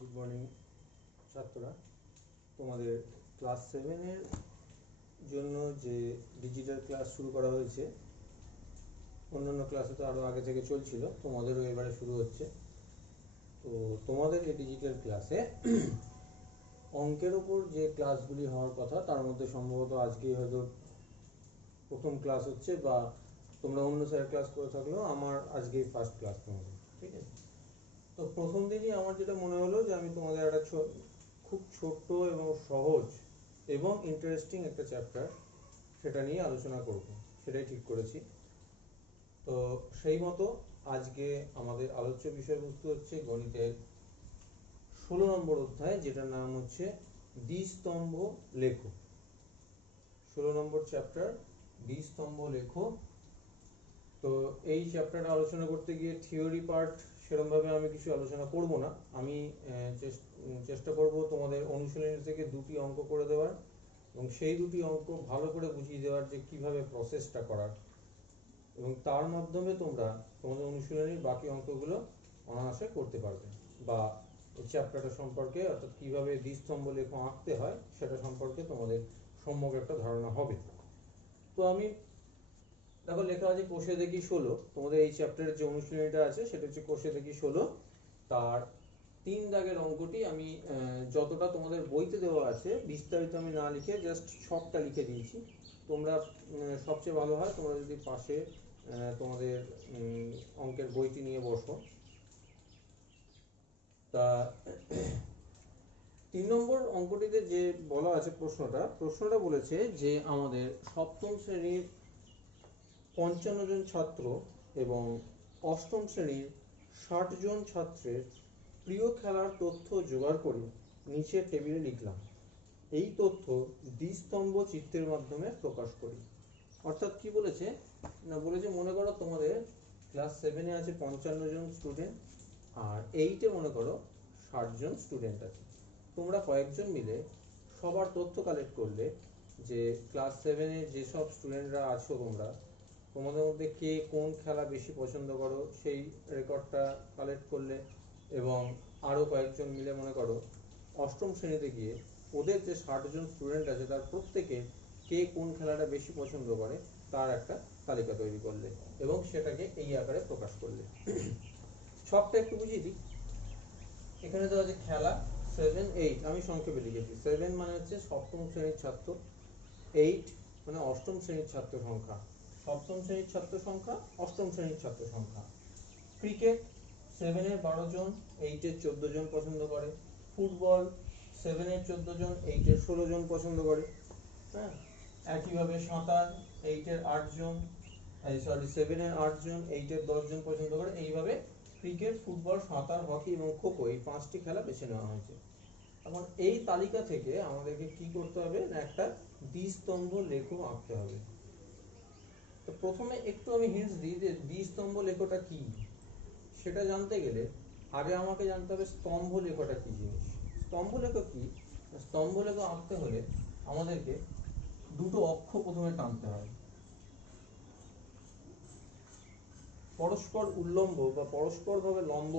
Good morning ছাত্ররা। তোমাদের class 7-এর জন্য যে ডিজিটাল ক্লাস শুরু করা হয়েছে, অন্যান্য ক্লাসে তো আরও আগে থেকে চলছিল, তোমাদেরও এবারে শুরু হচ্ছে। তো তোমাদের এই ডিজিটাল ক্লাসে অঙ্কের ওপর যে ক্লাসগুলি হওয়ার কথা তার মধ্যে সম্ভবত আজকেই হয়তো প্রথম ক্লাস হচ্ছে, বা তোমরা অন্য স্যার ক্লাস করে থাকলেও আমার আজকেই ফার্স্ট ক্লাস তোমাদের, ঠিক আছে? তো প্রথম দিনই আমার যেটা মনে হলো যে আমি তোমাদের একটা খুব ছোট্ট এবং সহজ এবং ইন্টারেস্টিং একটা চ্যাপ্টার সেটা নিয়ে আলোচনা করব, সেটাই ঠিক করেছি। তো সেই মতো আজকে আমাদের আলোচ্য বিষয়বস্তু হচ্ছে গণিতের 16 নম্বর অধ্যায়, যেটার নাম হচ্ছে দ্বিস্তম্ভ লেখো। 16 নম্বর চ্যাপ্টার দ্বিস্তম্ভ লেখো। তো এই চ্যাপ্টারটা আলোচনা করতে গিয়ে থিওরি পার্ট সেরকমভাবে আমি কিছু আলোচনা করব না। আমি চেষ্টা করব তোমাদের অনুশীলনী থেকে 2টি অঙ্ক করে দেওয়ার এবং সেই 2টি অঙ্ক ভালো করে বুঝিয়ে দেওয়ার যে কিভাবে প্রসেসটা করার, এবং তার মাধ্যমে তোমরা তোমাদের অনুশীলনীর বাকি অঙ্কগুলো অনায়াসে করতে পারবে, বা এই চ্যাপ্টারটা সম্পর্কে অর্থাৎ কীভাবে দ্বিস্তম্ভ লেখো আঁকতে হয় সেটা সম্পর্কে তোমাদের সম্যক একটা ধারণা হবে। তো আমি দেখো লেখা আছে কোষে দেখি 16। তোমাদের এই চ্যাপ্টারের যে অনুশীলনীটা আছে সেটা হচ্ছে কোষে দেখি 16। তার 3 দাগের অঙ্কটি আমি যতটা তোমাদের বইতে দেওয়া আছে বিস্তারিত আমি না লিখে জাস্ট ছকটা লিখে দিয়েছি। তোমরা সবচেয়ে ভালো হয় তোমরা যদি পাশে তোমাদের অঙ্কের বইটি নিয়ে বসো। তা 3 নম্বর অঙ্কটিতে যে বলা আছে প্রশ্নটা বলেছে যে আমাদের সপ্তম শ্রেণীর 55 জন ছাত্র এবং অষ্টম শ্রেণীর 60 জন ছাত্রের প্রিয় খেলার তথ্য জোগাড় করে নিচের টেবিলে লিখলাম। এই তথ্য দ্বিস্তম্ভ চিত্রের মাধ্যমে প্রকাশ করি। অর্থাৎ কি বলেছে না, বলেছে মনে করো তোমাদের ক্লাস 7-এ আছে 55 জন স্টুডেন্ট, আর 8-এ মনে করো 60 জন স্টুডেন্ট আছে। তোমরা কয়েকজন মিলে সবার তথ্য কালেক্ট করলে যে ক্লাস 7-এ যেসব স্টুডেন্টরা আছো তোমাদের মধ্যে কে কোন খেলা বেশি পছন্দ করো সেই রেকর্ডটা কালেক্ট করলে, এবং আরও কয়েকজন মিলে মনে করো অষ্টম শ্রেণীতে গিয়ে ওদের যে 60 জন স্টুডেন্ট আছে তার প্রত্যেকে কে কোন খেলাটা বেশি পছন্দ করে তার একটা তালিকা তৈরি করলে এবং সেটাকে এই আকারে প্রকাশ করলে। ছকটা একটু বুঝিয়ে দিই। এখানে তো আছে খেলা 7, 8, আমি সংক্ষেপে লিখেছি। 7 মানে হচ্ছে সপ্তম শ্রেণীর ছাত্র, 8 মানে অষ্টম শ্রেণীর ছাত্র সংখ্যা, সপ্তম শ্রেণীর ছাত্র সংখ্যা, অষ্টম শ্রেণীর ছাত্র সংখ্যা। ক্রিকেট 7-এর 12 জন, 8-এর 14 জন পছন্দ করে। ফুটবল 7-এর 14 জন, 8-এর 16 জন পছন্দ করে। হ্যাঁ, একইভাবে সাঁতার 8-এর 8 জন, 7-এর 8 জন, 8-এর 10 জন পছন্দ করে। এইভাবে ক্রিকেট, ফুটবল, সাঁতার, হকি এবং খোখো এই 5টি খেলা বেছে নেওয়া হয়েছে। এখন এই তালিকা থেকে আমাদেরকে কি করতে হবে না, একটা দ্বিস্তম্ভ লেখো আঁকতে হবে। তো প্রথমে একটু আমি হিন্টস দিই যে দ্বিস্তম্ভ লেখোটা কি। সেটা জানতে গেলে আগে আমাকে জানতে হবে স্তম্ভ লেখোটা কি জিনিস। স্তম্ভ লেখো কি? স্তম্ভ লেখো আঁকতে হলে আমাদেরকে দুটো অক্ষ প্রথমে টানতে হয়, পরস্পর উল্লম্ব বা পরস্পরভাবে লম্ব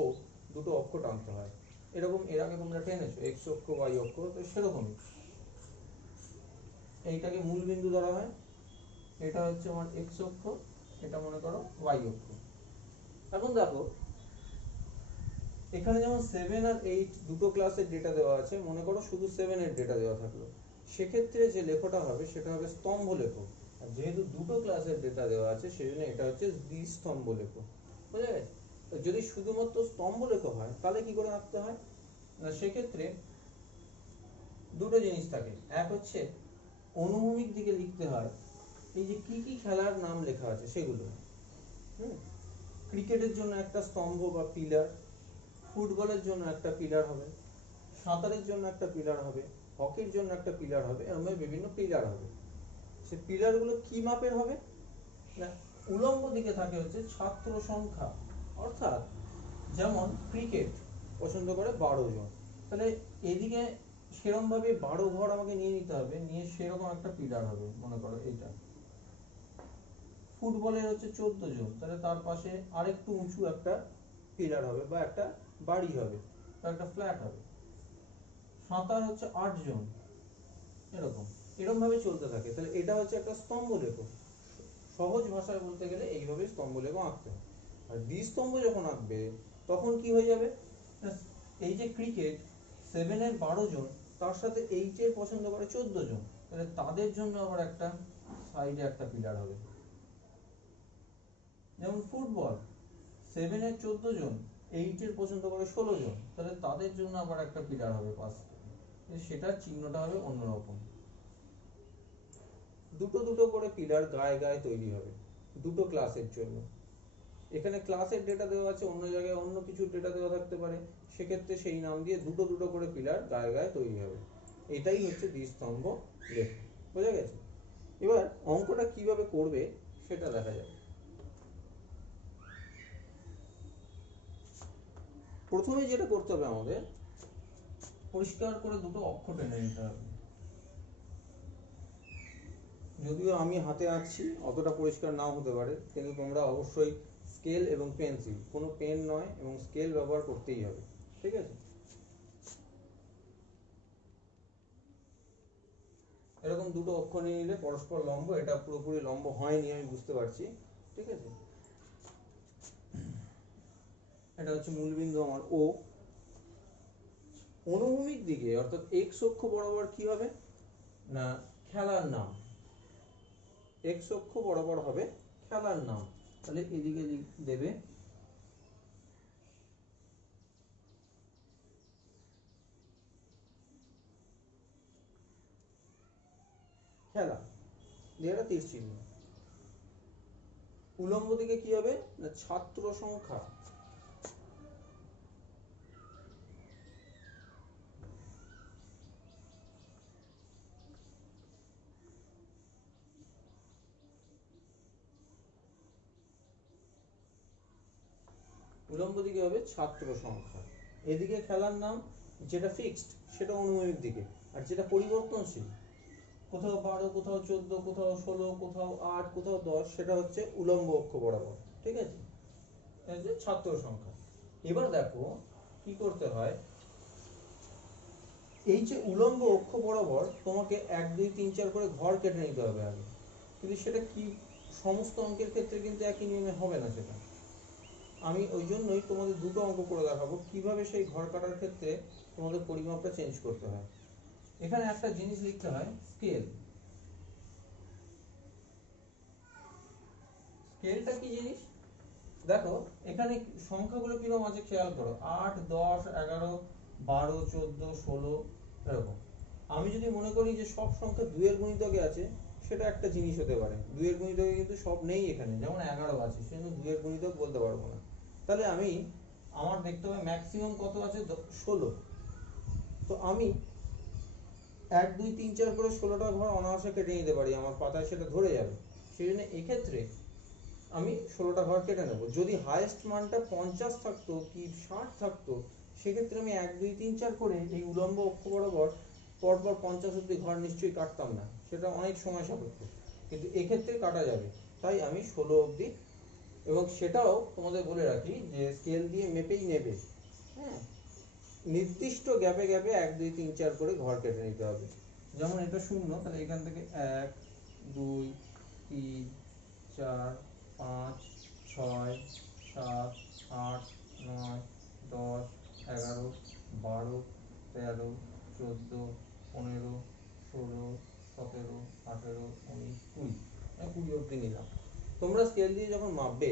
দুটো অক্ষ টানতে হয়। এরকম এর আগে তোমরা টেনেছো এক্স অক্ষ, ওয়াই অক্ষ, তো সেরকমই এইটাকে মূল বিন্দু ধরা হয়। এটা হচ্ছে আমার এক্স অক্ষ, এটা মনে করো ওয়াই অক্ষ। এখন দেখো এখানে যেমন 7 আর 8 দুটো ক্লাসের ডেটা দেওয়া আছে, মনে করো শুধু 7-এর ডেটা দেওয়া থাকলো, সেক্ষেত্রে যে লেখোটা হবে সেটা হবে স্তম্ভ লেখো। আর যেহেতু দুটো ক্লাসের ডেটা দেওয়া আছে সেজন্য এটা হচ্ছে দ্বিস্তম্ভ লেখো। বুঝা গেছে? যদি শুধুমাত্র স্তম্ভ লেখো হয় তাহলে কি করে আঁকতে হয় না, সেক্ষেত্রে দুটো জিনিস থাকে। এক হচ্ছে অনুভূমিক দিকে লিখতে হয় এই যে কি কি খেলার নাম লেখা আছে সেগুলো। ক্রিকেটের জন্য একটা স্তম্ভ বা পিলার, ফুটবলের জন্য একটা পিলার হবে, সাঁতারের জন্য একটা পিলার হবে, হকির জন্য একটা পিলার হবে, এরকম বিভিন্ন পিলার হবে। সে পিলারগুলো কি মাপের হবে না, উলম্ব দিকে থাকে হচ্ছে ছাত্র সংখ্যা। অর্থাৎ যেমন ক্রিকেট পছন্দ করে 12 জন, তাহলে এদিকে সেরকম ভাবে 12 ঘর আমাকে নিয়ে নিতে হবে, নিয়ে সেরকম একটা পিলার হবে মনে করো এইটা। ফুটবলের হচ্ছে 14 জন, তাহলে তার পাশে আরেকটু উঁচু একটা পিলার হবে বা একটা বাড়ি হবে বা একটা ফ্ল্যাট হবে। সাঁতার হচ্ছে 8 জন, এরকম এরকম ভাবে চলতে থাকে। তাহলে এটা হচ্ছে একটা স্তম্ভলেখ। সহজ ভাষায় বলতে গেলে এইভাবে স্তম্ভলেখ আঁকতে হয়। আর দ্বিস্তম্ভ যখন আঁকবে তখন কি হয়ে যাবে, এই যে ক্রিকেট 7 এর 12 জন, তার সাথে 8 এর পছন্দ করে 14 জন, তাহলে তাদের জন্য আবার একটা সাইডে একটা পিলার হবে। যেমন ফুটবল 7 এর 14 জন, 8 এর পছন্দ করে 16 জন, তাহলে তাদের জন্য আবার একটা পিলার হবে পাশে, সেটার চিহ্নটা হবে অন্যরকম। দুটো দুটো করে পিলার গায়ে গায়ে তৈরি হবে দুটো ক্লাসের জন্য। এখানে ক্লাসের ডেটা দেওয়া আছে, অন্য জায়গায় অন্য কিছু ডেটা দেওয়া থাকতে পারে, সেক্ষেত্রে সেই নাম দিয়ে দুটো দুটো করে পিলার গায়ে গায়ে তৈরি হবে। এটাই হচ্ছে দ্বিস্তম্ভ লেখ। বোঝা গেছে? এবার অঙ্কটা কিভাবে করবে সেটা দেখা যাবে। প্রথমে যেটা করতে হবে আমাদের, পরিষ্কার করে দুটো অক্ষ টেনে নিতে হবে। যদিও আমি হাতে আঁকছি, অতটা পরিষ্কার নাও হতে পারে, কিন্তু তোমরা অবশ্যই স্কেল এবং পেন্সিল, কোনো পেন নয়, এবং স্কেল ব্যবহার করতেই হবে। ঠিক আছে? এরকম দুটো অক্ষ নিয়ে নিলে পরস্পর লম্ব, এটা পুরোপুরি লম্ব হয়নি আমি বুঝতে পারছি। ঠিক আছে? এটা হচ্ছে মূলবিন্দু আমার ও। অনুভূমিক দিকে অর্থাৎ এক্স অক্ষ বরাবর কি হবে না, খেলার নাম। এক্স অক্ষ বরাবর হবে খেলার নাম। তাহলে এদিকে দেবে খেলা, দিয়ে একটা তীর চিহ্ন। উলম্ব দিকে কি হবে না, ছাত্র সংখ্যা। উলম্ব দিকে হবে ছাত্র সংখ্যা। এদিকে খেলার নাম, যেটা ফিক্সড সেটা অনুভূমিক দিকে, আর যেটা পরিবর্তনশীল, কোথাও 12, কোথাও 14, কোথাও 16, কোথাও 8, কোথাও 10, সেটা হচ্ছে উলম্ব অক্ষ বরাবর। ঠিক আছে? এই যে ছাত্র সংখ্যা। এবার দেখো কি করতে হয়, এই যে উলম্ব অক্ষ বরাবর তোমাকে 1 2 3 4 করে ঘর কেটে নিতে হবে আগে। কিন্তু সেটা কি সমস্ত অঙ্কের ক্ষেত্রে কিন্তু একই নিয়মে হবে না। সেটা আমি ওই জন্যই তোমাদের দুটো অঙ্ক করে দেখাবো কিভাবে সেই ঘর কাটার ক্ষেত্রে তোমাদের পরিমাপটা চেঞ্জ করতে হয়। এখানে একটা জিনিস লিখতে হয়, স্কেল। স্কেলটা কি জিনিস দেখো, এখানে সংখ্যাগুলো কিরকম আছে খেয়াল করো, 8 10 11 12 14 16 এরকম। আমি যদি মনে করি যে সব সংখ্যা 2 এর গুণিতকে আছে, সেটা একটা জিনিস হতে পারে। 2 এর গুণিতকে কিন্তু সব নেই এখানে, যেমন 11 আছে, সেজন্য 2 এর গুণিতক বলতে পারবো না। তাহলে আমার দেখতে হবে ম্যাক্সিমাম কত আছে, 16। তো আমি 1 2 3 4 করে 16টা ঘর অনায়াসে কেটে নিতে পারি, আমার পাতায় সেটা ধরে যাবে। সেই জন্য এক্ষেত্রে আমি 16টা ঘর কেটে নেব। যদি হাইয়েস্ট মানটা 50 থাকতো কি 60 থাকতো, সেক্ষেত্রে আমি 1 2 3 4 করে এই উলম্ব অক্ষ বরাবর পরপর 50 অব্দি ঘর নিশ্চয়ই কাটতাম না, সেটা অনেক সময় সাপেক্ষ। কিন্তু এক্ষেত্রে কাটা যাবে, তাই আমি 16 অব্দি। এবং সেটাও তোমাদের বলে রাখি যে স্কেল দিয়ে মেপেই নেবে। হ্যাঁ, নির্দিষ্ট গ্যাপে গ্যাপে 1 2 3 4 করে ঘর কেটে নিতে হবে। যেমন এটা 0, তাহলে এখান থেকে 1 2 3 4 5 6 7 8 9 10 11 12 13 14 15 16 17 18 19 20, 20 অব্দি নিলাম। তোমরা স্কেল দিয়ে যখন মাপবে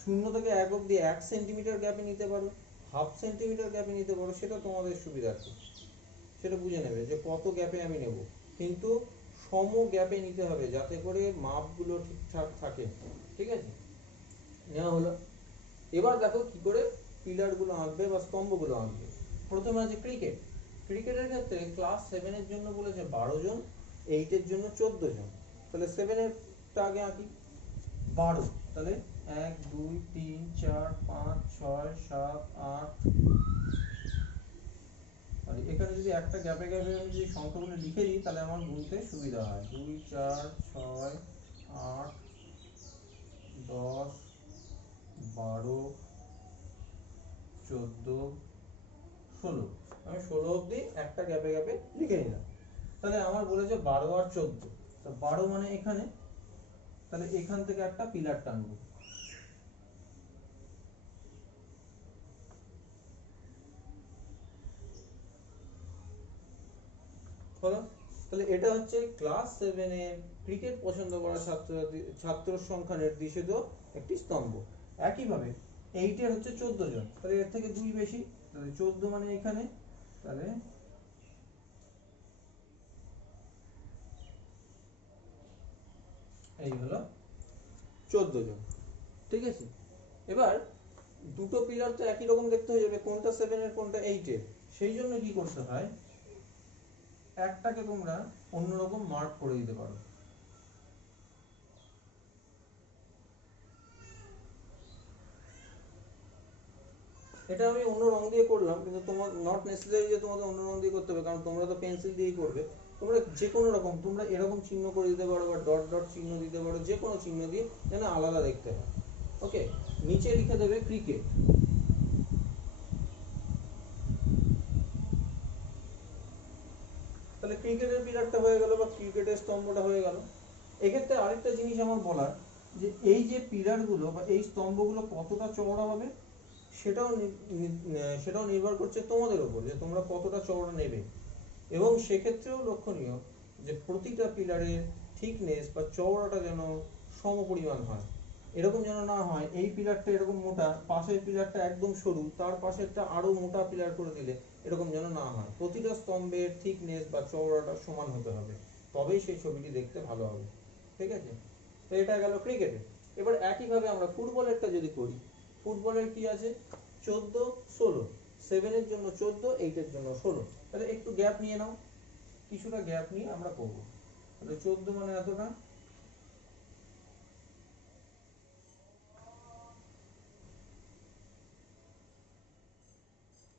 0 থেকে 1 অব্দি 1 সেন্টিমিটার গ্যাপে নিতে পারো, হাফ সেন্টিমিটার গ্যাপে নিতে পারো, সেটা তোমাদের সুবিধার্থে। সেটা বুঝে নেবে যে কত গ্যাপে আমি নেব, কিন্তু সম গ্যাপে নিতে হবে যাতে করে মাপগুলো ঠিকঠাক থাকে। ঠিক আছে? নেওয়া হলো। এবার দেখো কি করে পিলারগুলো আঁকবে বা স্তম্ভগুলো আঁকবে। প্রথমে আছে ক্রিকেট। ক্রিকেটের ক্ষেত্রে ক্লাস 7 এর জন্য বলেছে 12 জন, 8 এর জন্য 14 জন। তাহলে 7 এরটা আগে আঁকি, 12। তাহলে 1 2 3 4 5 6 7 8। আর এখানে যদি একটা গ্যাপে গ্যাপে আমি যদি সংখ্যাগুলো লিখে দিই, তাহলে আমার গুনতে সুবিধা হয়। 2 4 6 8 10 12 14 16। আমি 16 অবধি একটা গ্যাপে গ্যাপে লিখে নিলাম। তাহলে আমার বলেছে 12 আর 14, তো 12 মানে এখানে, তাহলে এখান থেকে একটা পিলার টানবো। হলো? তাহলে এটা হচ্ছে ক্লাস 7 এর ক্রিকেট পছন্দ করা ছাত্র সংখ্যা নির্দেশিত একটি স্তম্ভ। একইভাবে 8 এর হচ্ছে 14 জন, তাহলে এর থেকে 2 বেশি, তাহলে 14 মানে এখানে, তাহলে এই হলো 14 জন। ঠিক আছে, এবার দুটো পিলার তো একই রকম দেখতে হয়ে যাবে, কোনটা 7 এর কোনটা 8 এর, সেই জন্য কি করতে হয়, একটাকে তোমরা অন্যরকম মার্ক করে দিতে পারো। এটা আমি অন্য রং দিয়ে করলাম, কিন্তু তোমার নট নেসেসারি যে তোমাদের অন্য রং দিয়ে করতে হবে, কারণ তোমরা তো পেন্সিল দিয়েই করবে। তোমরা যে কোনো রকম, তোমরা এরকম চিহ্ন করে দিতে পারো বা ডট ডট চিহ্ন দিতে পারো, যে কোনো চিহ্ন দিয়ে, যেন আলাদা দেখতে হয়। ওকে, নিচে লিখে দেবে ক্রিকেট। তাহলে ক্রিকেটের পিলারটা হয়ে গেল বা ক্রিকেটের স্তম্ভটা হয়ে গেল। এক্ষেত্রে আরেকটা জিনিস আমার বলার, যে এই যে পিলারগুলো বা এই স্তম্ভগুলো কতটা চওড়া হবে, সেটাও নির্ভর করছে তোমাদের উপর, যে তোমরা কতটা চওড়া নেবে। এবং সেক্ষেত্রেও লক্ষণীয় যে প্রতিটা পিলারের থিকনেস বা চওড়াটা যেন সমপরিমাণ হয়। এরকম যেন না হয় এই পিলারটা এরকম মোটা, পাশের পিলারটা একদম সরু, তার পাশেরটা আরো মোটা পিলার করে দিলে, এরকম যেন না হয়। প্রতিটা স্তম্ভের থিকনেস বা চওড়াটা সমান হতে হবে, তবেই সেই ছবিটি দেখতে ভালো হবে। ঠিক আছে, তো এটা গেল ক্রিকেটে। এবার একইভাবে আমরা ফুটবলেরটা যদি করি, ফুটবলের কি আছে, 14, 16, 7 এর জন্য 14, 8 এর জন্য 16। তাহলে একটু গ্যাপ নিয়ে নাও, কিছুটা গ্যাপ নিয়ে আমরা করবো। তাহলে 14 মানে এতটা,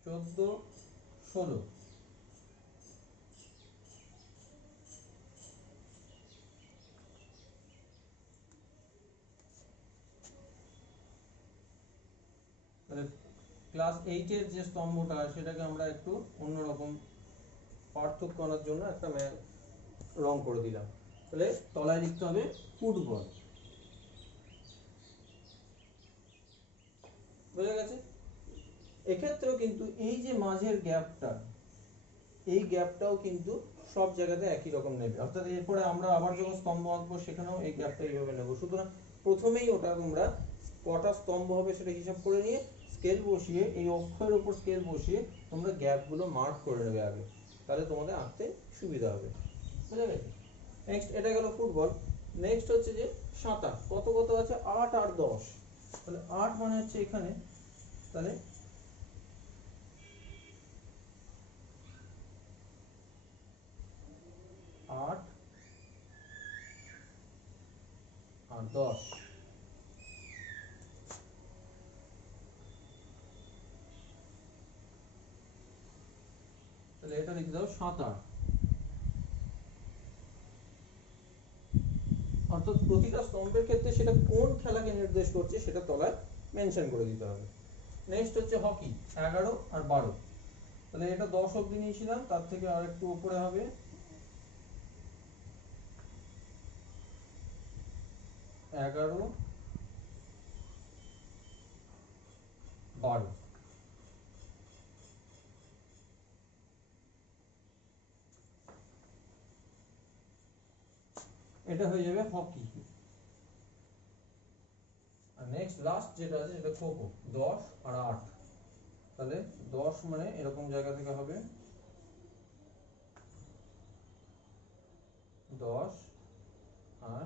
14, 16। তাহলে ক্লাস 8 এর যে স্তম্ভটা, সেটাকে আমরা একটু অন্যরকম পার্থক্য আনার জন্য একটা রং করে দিলাম। তাহলে তলায় লিখতে হবে ফুটবল। বোঝা গেছে? এক্ষেত্রেও কিন্তু এই যে মাঝের গ্যাপটা, এই গ্যাপটাও কিন্তু সব জায়গাতে একই রকম নেবে, অর্থাৎ এরপরে আমরা আবার যখন স্তম্ভ আঁকবো সেখানেও এই গ্যাপটা এইভাবে নেবো। সুতরাং প্রথমেই ওটা তোমরা কটা স্তম্ভ হবে সেটা হিসাব করে নিয়ে স্কেল বসিয়ে, এই অক্ষের উপর স্কেল বসিয়ে তোমরা গ্যাপগুলো মার্ক করে নেবে আগে, তাহলে তোমাদের আঁকতে সুবিধা হবে। বুঝা গেছে? নেক্সট, এটা গেল ফুটবল। নেক্সট হচ্ছে যে সাঁতার। কত কত আছে, 8 আর 10। তাহলে 8 মানে হচ্ছে এখানে, তাহলে 8 আর 10, তাহলে এটা লিখে দাও সাঁতার। অর্থাৎ প্রতিটা স্তম্ভের ক্ষেত্রে সেটা কোন খেলাকে নির্দেশ করছে সেটা তলায় মেনশন করে দিতে হবে। নেক্সট হচ্ছে হকি, 11 আর 12। তাহলে এটা 10 অব্দি নিয়েছিলাম, তার থেকে আর একটু উপরে হবে, 11, 12। এটা হয়ে যাবে হকি। আর নেক্সট লাস্ট যেটা আছে সেটা খো খো, 10 আর 8। তাহলে 10 মানে এরকম জায়গা থেকে হবে, 10 আর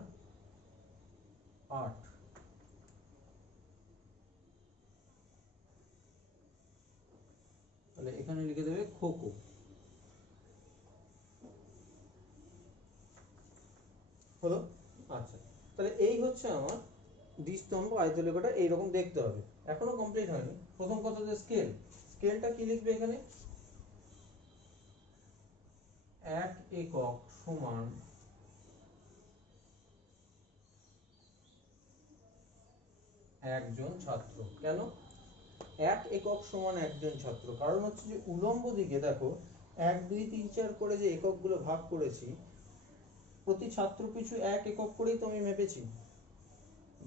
8। তাহলে এখানে লিখে দেবে খো খো। হলো? আচ্ছা, তাহলে এই হচ্ছে আমার দ্বিস্তম্ভ আয়তলেখাটা, এইরকম দেখতে হবে। এখনো কমপ্লিট হয়নি। প্রথম কথা যে স্কেল, স্কেলটা কি লিখবে এখানে, 1 একক সমান 1 জন ছাত্র। কেন? এক একক সমান একজন ছাত্র, কারণ হচ্ছে যে উলম্ব দিকে দেখো 1 2 3 4 করে যে এককগুলো ভাগ করেছি, প্রতি ছাত্র পিছু 1 একক করেই তো আমি মেপেছি।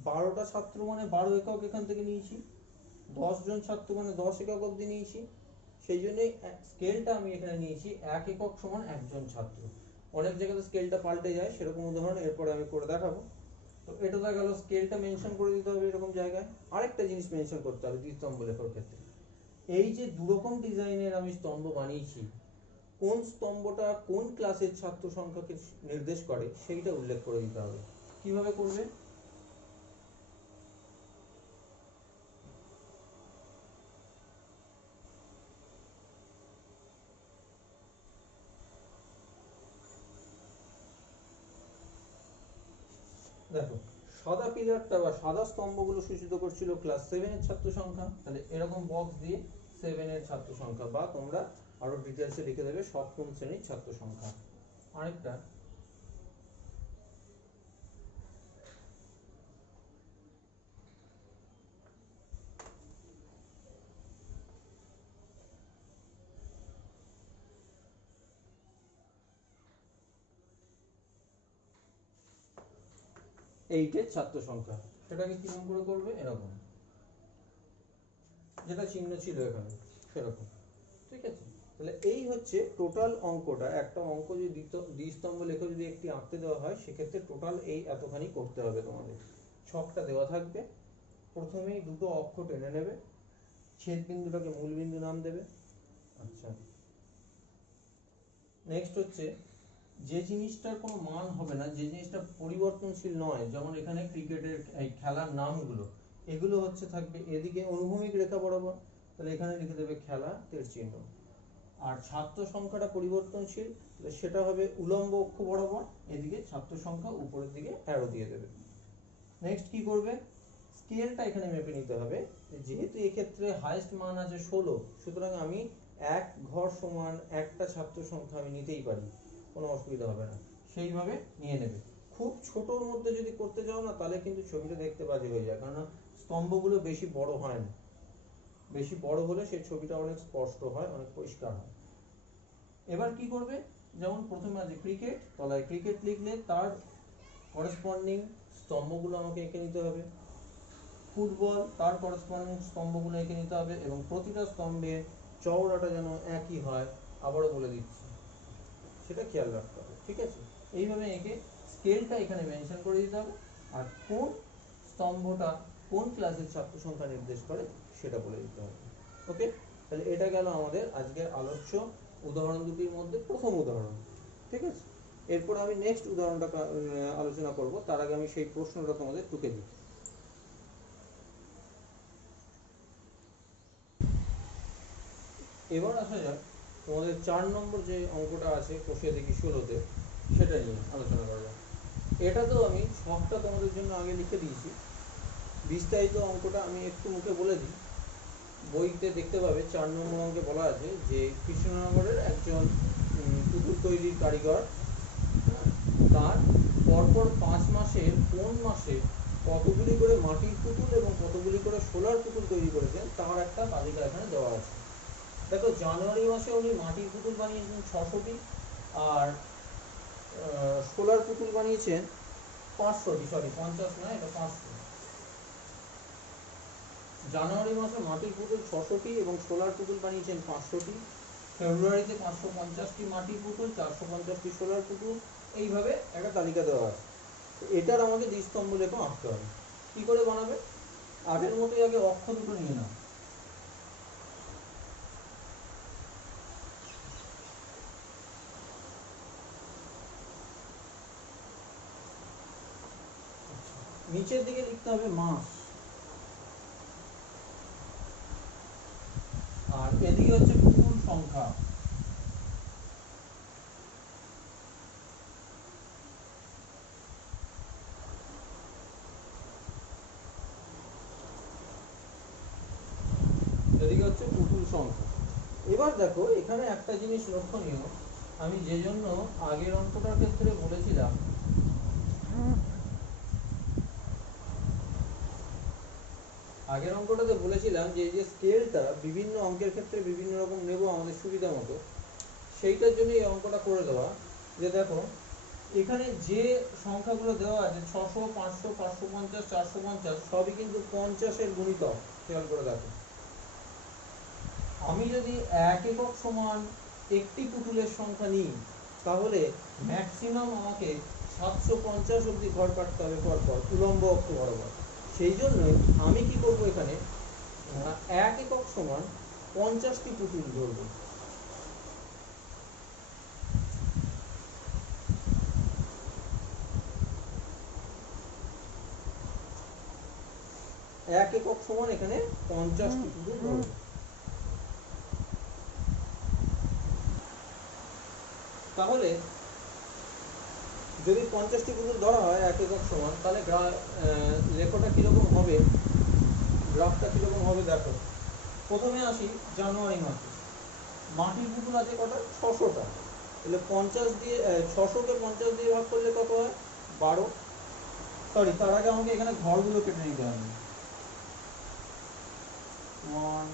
12টা ছাত্র মানে 12 একক এখান থেকে নিয়েছি, 10 জন ছাত্র মানে 10 একক অবধি নিয়েছি, সেই জন্যই স্কেলটা আমি এখানে নিয়েছি 1 একক সমান একজন ছাত্র। অনেক জায়গাতে স্কেলটা পাল্টে যায়, সেরকম উদাহরণ এরপরে আমি করে দেখাবো। তো এটা দেখা গেল স্কেলটা মেনশন করে দিতে হবে এরকম জায়গায়। আরেকটা জিনিস মেনশন করতে হবে দ্বিস্তম্ভ লেখার ক্ষেত্রে, এই যে দুরকম ডিজাইনের আমি স্তম্ভ বানিয়েছি, কোন স্তম্ভটা কোন ক্লাসের ছাত্র সংখ্যাকে নির্দেশ করে সেইটা উল্লেখ করে দিতে হবে। কিভাবে করবে? দেখো, সাদা পিলারটা বা সাদা স্তম্ভগুলো সূচিত করছিল ক্লাস 7 এর ছাত্র সংখ্যা, তাহলে এরকম বক্স দিয়ে 7 এর ছাত্র সংখ্যা, বা তোমরা আরো ডিটেইলসে লিখে দেবে সপ্তম শ্রেণীর ছাত্র সংখ্যা। আরেকটা, এইটের ছাত্র সংখ্যা, সেটাকে কিরকম করে করবে? এরকম, যেটা চিহ্ন ছিল এখানে সেরকম। ঠিক আছে, তাহলে এই হচ্ছে টোটাল অঙ্কটা। একটা অঙ্ক যদি দ্বিস্তম্ভ লেখো যদি একটি আঁকতে দেওয়া হয়, সেক্ষেত্রে টোটাল এই এতখানি করতে হবে তোমাদের। ছকটা দেওয়া থাকবে, প্রথমেই দুটো অক্ষ টেনে নেবে, ছেদ বিন্দুটাকে মূল বিন্দু নাম দেবে। আচ্ছা, নেক্সট হচ্ছে যে জিনিসটার কোনো মান হবে না, যে জিনিসটা পরিবর্তনশীল নয়, যেমন এখানে ক্রিকেটের এই খেলার নামগুলো, এগুলো হচ্ছে থাকবে এদিকে অনুভূমিক রেখা বরাবর, তাহলে এখানে লিখে দেবে খেলা তীর চিহ্ন। আর ছাত্র সংখ্যাটা পরিবর্তনশীল, সেটা হবে উলম্ব অক্ষ বরাবর, এদিকে ছাত্র সংখ্যা উপরের দিকে অ্যারো দিয়ে দেবে। নেক্সট কি করবে? স্কেলটা এখানে মেপে নিতে হবে, যেহেতু এক্ষেত্রে হাইয়েস্ট মান আছে 16, সুতরাং আমি এক ঘর সমান একটা ছাত্র সংখ্যা আমি নিতেই পারি, কোনো অসুবিধা হবে না, সেইভাবে নিয়ে নেবে। খুব ছোটোর মধ্যে যদি করতে যাও না, তাহলে কিন্তু ছবিটা দেখতে বাজে হয়ে যায়, কারণ স্তম্ভগুলো বেশি বড় হয় না, বেশি বড় হলে সেই ছবিটা অনেক স্পষ্ট হয়, অনেক পরিষ্কার হয়। এবার কি করবে? যেমন প্রথমে আছে ক্রিকেট, তলায় ক্রিকেট লিখলে তার করেসপন্ডিং স্তম্ভগুলো আমাকে এঁকে নিতে হবে। ফুটবল, তার করেসপন্ডিং স্তম্ভগুলো এঁকে নিতে হবে, এবং প্রতিটা স্তম্ভের চওড়াটা যেন একই হয়, আবারও বলে দিচ্ছি, সেটা খেয়াল রাখতে হবে। ঠিক আছে, এইভাবে এঁকে স্কেলটা এখানে মেনশন করে দিতে হবে, আর কোন স্তম্ভটা কোন ক্লাসের ছাত্র সংখ্যা নির্দেশ করে সেটা বলে দিতে হবে। ওকে, তাহলে এটা গেল আমাদের আজকের আলোচ্য উদাহরণ দুটির মধ্যে প্রথম উদাহরণ। ঠিক আছে, এরপর আমি নেক্সট উদাহরণটা আলোচনা করব, তার আগে আমি সেই প্রশ্নটা তোমাদের টুকে দিই। এবার আসা যাক তোমাদের 4 নম্বর যে অঙ্কটা আছে কষিয়ে দেখি 16তে, সেটা নিয়ে আলোচনা করা যাক। এটা তো আমি ছকটা তোমাদের জন্য আগে লিখে দিয়েছি, বিস্তারিত অঙ্কটা আমি একটু মুখে বলে দিই। বইতে দেখতে পাবে 4 নম্বর অঙ্কে বলা আছে যে কৃষ্ণনগরের একজন পুতুল তৈরির কারিগর তার পরপর 5 মাসের কোন মাসে কতগুলি করে মাটির পুতুল এবং কতগুলি করে সোলার পুতুল তৈরি করেছেন তার একটা তালিকা এখানে দেওয়া আছে। দেখো, জানুয়ারি মাসে উনি মাটির পুতুল বানিয়েছেন 600টি, আর সোলার পুতুল বানিয়েছেন 500টি, সরি 50 নয়, এটা 500। জানুয়ারি মাসে মাটির পুতুল 600টি এবং সোলার পুতুল বানিয়েছেন 500টি, ফেব্রুয়ারিতে 550টি মাটির পুতুল, 450টি সোলার পুতুল, এইভাবে একটা তালিকা দেওয়া আছে। এটার আমাকে দ্বিস্তম্ভ লেখা আঁকতে হবে। কি করে বানাবে? আগের মতোই আগে অক্ষ দুটো নিয়ে নাও। নিচের দিকে লিখতে হবে মাস, আর এদিকে হচ্ছে পুতুল সংখ্যা। এদিকে হচ্ছে পুতুল সংখ্যা। এবার দেখো, এখানে একটা জিনিস লক্ষণীয়, আমি যে জন্য আগের অঙ্কটার ক্ষেত্রে বলেছিলাম আগের অঙ্কটাতে বলেছিলাম যে এই যে স্কেলটা বিভিন্ন অঙ্কের ক্ষেত্রে বিভিন্ন রকম নেব আমাদের সুবিধা মতো, সেইটার জন্য এই অঙ্কটা করে দেওয়া। যে দেখো এখানে যে সংখ্যাগুলো দেওয়া আছে 600, 500, 550, 450 সবই কিন্তু 50-এর গুণিতক। খেয়াল করে দেখো, আমি যদি 1 একক সমান একটি পুতুলের সংখ্যা নিই তাহলে ম্যাক্সিমাম আমাকে 750 অবধি ঘর কাটতে হবে পরপর উলম্ব অক্ষ বরাবর। সেই জন্যই আমি কি করব, এখানে 1 একক সমান 50টি পুতুল ধরব। এক একক সমান এখানে 50টি পুতুল ধরব। তাহলে যদি 50টি পুতুল ধরা হয় 1 একক সমান, তাহলে লেখাটা কিরকম হবে, গ্রাফটা কিরকম হবে দেখো। প্রথমে আসি জানুয়ারি মাসে, মাটির পুতুল আছে কটা, 600টা। তাহলে 50 দিয়ে 600কে 50 দিয়ে ভাগ করলে কত হয়, 12। সরি, তার আগে আমাকে এখানে ঘরগুলো কেটে নিতে হবে। 1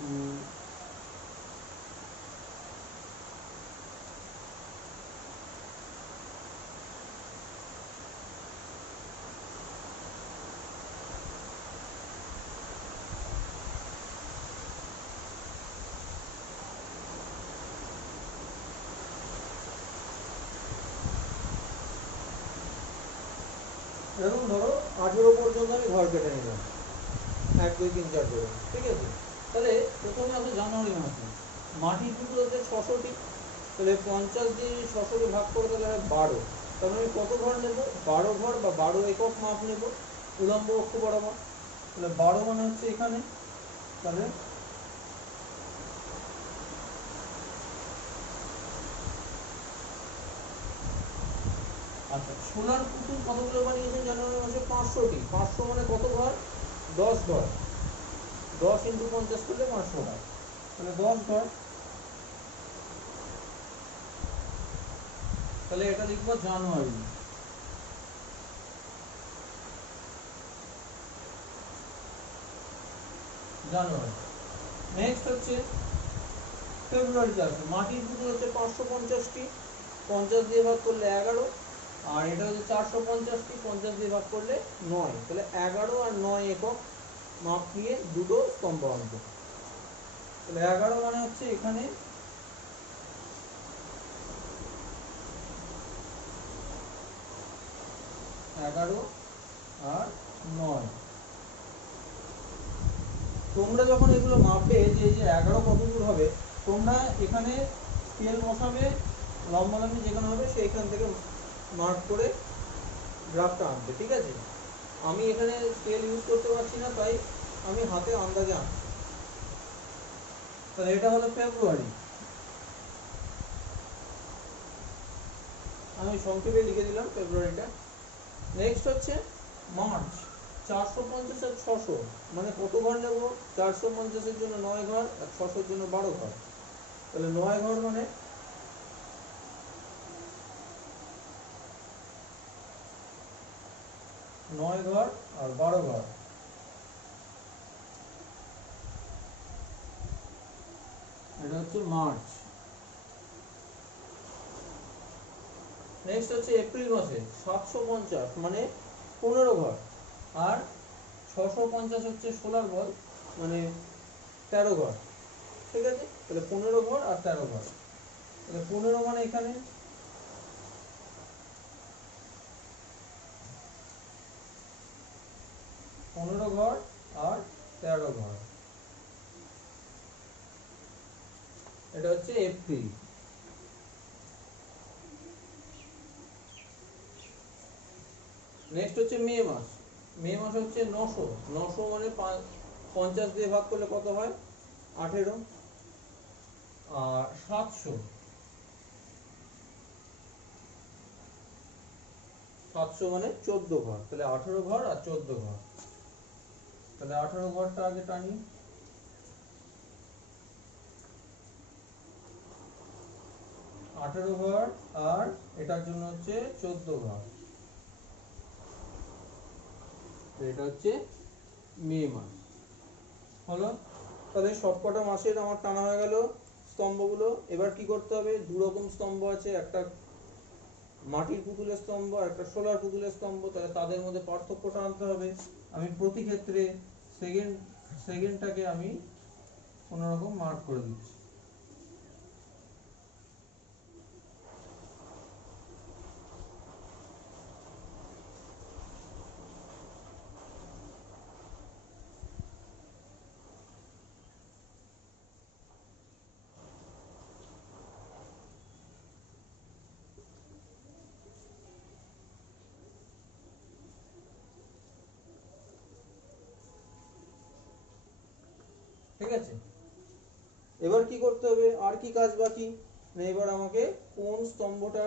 2 এরকম ধরো 18 পর্যন্ত আমি ঘর কেটে নিলাম, 1 2 3 4 করে, ঠিক আছে। তাহলে প্রথমে আছে জানুয়ারি মাসে, মাটির পুতুল হচ্ছে 600টি। তাহলে 50 দিয়ে 600কে ভাগ করে তাহলে হয় 12। তাহলে আমি কত ঘর নেব, 12 ঘর বা 12 একক মাপ নেব উলম্ব অক্ষ বরাবর। তাহলে 12 মানে হচ্ছে এখানে। তাহলে আচ্ছা, সোলার পুতুল কতগুলো বানিয়েছেন জানুয়ারি মাসে, 500টি। 500 মানে কত ঘর, 10 ঘর। 10 × 50 করলে 500 হয়, তাহলে 10 ঘর। তাহলে এটা লিখবো জানুয়ারি। জানুয়ারি। নেক্সট হচ্ছে ফেব্রুয়ারিতে আছে, মাটির পুতুল হচ্ছে 550টি, 50 দিয়ে ভাগ করলে 11। আর এটা হচ্ছে 450টি, 50 দিয়ে ভাগ করলে 9। তাহলে 11 আর 9 একক মাপ নিয়ে দুটো স্তম্ভ আনবো। তাহলে 11 মানে হচ্ছে এখানে, 11 আর 9। তোমরা যখন এগুলো মাপবে যে 11 কত দূর হবে, তোমরা এখানে স্কেল বসাবে, লম্বালম্বি যেখানে হবে সেইখান থেকে মার্ক করে গ্রাফটা আনবে, ঠিক আছে। আমি এখানে স্কেল ইউজ করতে পারছি না, তাই আমি হাতে আন্দাজে আনবো। তাহলে এটা হলো ফেব্রুয়ারি, আমি সংক্ষেপে লিখে দিলাম ফেব্রুয়ারিটা। নেক্সট হচ্ছে মার্চ, 450 আর 600 মানে কত ঘর নেব, 450-এর জন্য 9 ঘর আর 600-এর জন্য 12 ঘর। তাহলে 9 ঘর মানে 9 ঘর আর 12 ঘর। এটা হচ্ছে মার্চ। নেক্সট হচ্ছে এপ্রিল মাসে, 750 মানে 15 ঘর আর 650 হচ্ছে সোলার বল মানে 13 ঘর, ঠিক আছে। তাহলে 15 ঘর আর 13 ঘর। তাহলে 15 মানে এখানে, 15 ঘর আর 13 ঘর। এটা হচ্ছে এপ্রিল। নেক্সট হচ্ছে মে মাস, মে মাস হচ্ছে 900। 900 মানে 50 দিয়ে ভাগ করলে কত হয়, 18। আর 700, 700 মানে 14 ঘর। তাহলে 18 ঘর আর 14 ঘর। তাহলে 18 ঘরটা আগে টানি, 18 ঘর আর এটার জন্য হচ্ছে 14 ঘর। এটা হচ্ছে মে মাস হলো। তাহলে সবকটা মাসের আমার টানা হয়ে গেল স্তম্ভগুলো। এবার কি করতে হবে, দু রকম স্তম্ভ আছে, একটা মাটির পুতুলের স্তম্ভ আর একটা সোলার পুতুলের স্তম্ভ। তাহলে তাদের মধ্যে পার্থক্যটা আনতে হবে। আমি প্রতি ক্ষেত্রে সেকেন্ডটাকে আমি কোনো রকম মার্ক করে দিচ্ছি। ঠিক আছে, এবার কি করতে হবে, আর কি কাজ বাকি, এবার আমাকে কোন স্তম্ভটা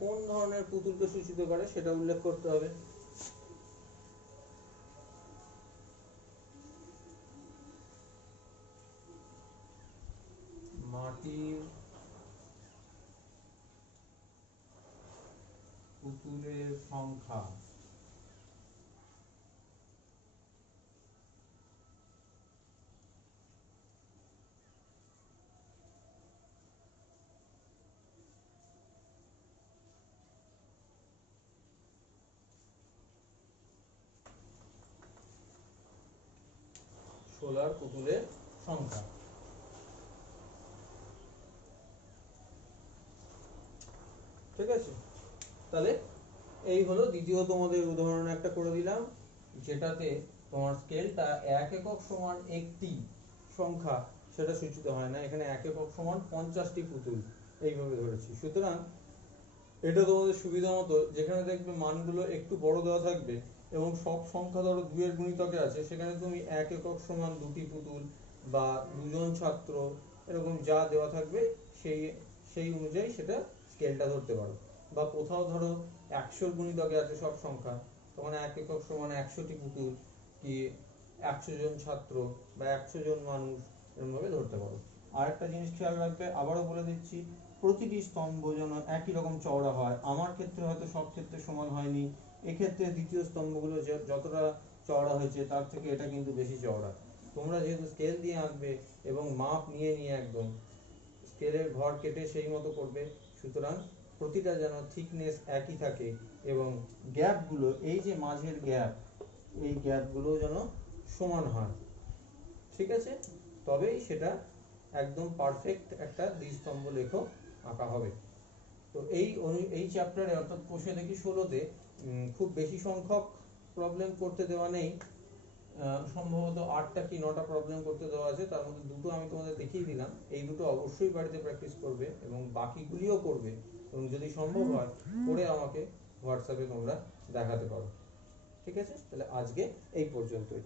কোন ধরনের পুতুলকে সূচিত করে সেটা উল্লেখ করতে হবে। মাটির পুতুলের সংখ্যা, সোলার পুতুলের সংখ্যা। ঠিক আছে, তাহলে এই হলো দ্বিতীয় তোমাদের উদাহরণ একটা করে দিলাম, যেটাতে তোমার স্কেলটা 1 একক সমান একটি সংখ্যা সেটা সূচিত হয় না, এখানে 1 একক সমান 50টি পুতুল এইভাবে ধরেছি। সুতরাং এটা তোমাদের সুবিধা মতো, যেখানে দেখবে মানগুলো একটু বড় দেওয়া থাকবে এবং সব সংখ্যা ধরো 2 এর গুণিতকে আছে, সেখানে তুমি 1 একক সমান 2টি পুতুল বা 2জন ছাত্র এরকম যা দেওয়া থাকবে সেই সেই অনুযায়ী সেটা স্কেলটা ধরতে পারো। বা কোথাও ধরো 100 গুণিতকে আছে সব সংখ্যা, তখন 1 একক সমান 100টি পুতুল কি 100 জন ছাত্র বা 100 জন মানুষ এরকম ভাবে ধরতে পারো। আর একটা জিনিস খেয়াল রাখবে, আবারও বলে দিচ্ছি, প্রতিটি স্তম্ভ যেন একই রকম চওড়া হয়। আমার ক্ষেত্রে হয়তো সব ক্ষেত্রে সমান হয়নি, এক্ষেত্রে দ্বিতীয় স্তম্ভগুলো যতটা চওড়া হয়েছে তার থেকে এটা কিন্তু বেশি চওড়া। তোমরা যেহেতু স্কেল দিয়ে আঁকবে এবং মাপ নিয়ে নিয়ে একদম স্কেলের ঘর কেটে সেই মতো করবে, সুতরাং প্রতিটা যেন থিকনেস একই থাকে এবং গ্যাপগুলো, এই যে মাঝের গ্যাপ, এই গ্যাপগুলো যেন সমান হয়। ঠিক আছে, তবেই সেটা একদম পারফেক্ট একটা দ্বিস্তম্ভ লেখ আঁকা হবে। তো এই চ্যাপ্টারে অর্থাৎ কোষে দেখি 16তে খুব বেশি সংখ্যক প্রবলেম করতে দেওয়া নেই, সম্ভবত 8টা কি 9টা প্রবলেম করতে দেওয়া আছে, তার মধ্যে দুটো আমি তোমাদের দেখিয়ে দিলাম। এই দুটো অবশ্যই বাড়িতে প্র্যাকটিস করবে এবং বাকিগুলিও করবে, এবং যদি সম্ভব হয় করে আমাকে হোয়াটসঅ্যাপে তোমরা দেখাতে পারো। ঠিক আছে, তাহলে আজকে এই পর্যন্তই।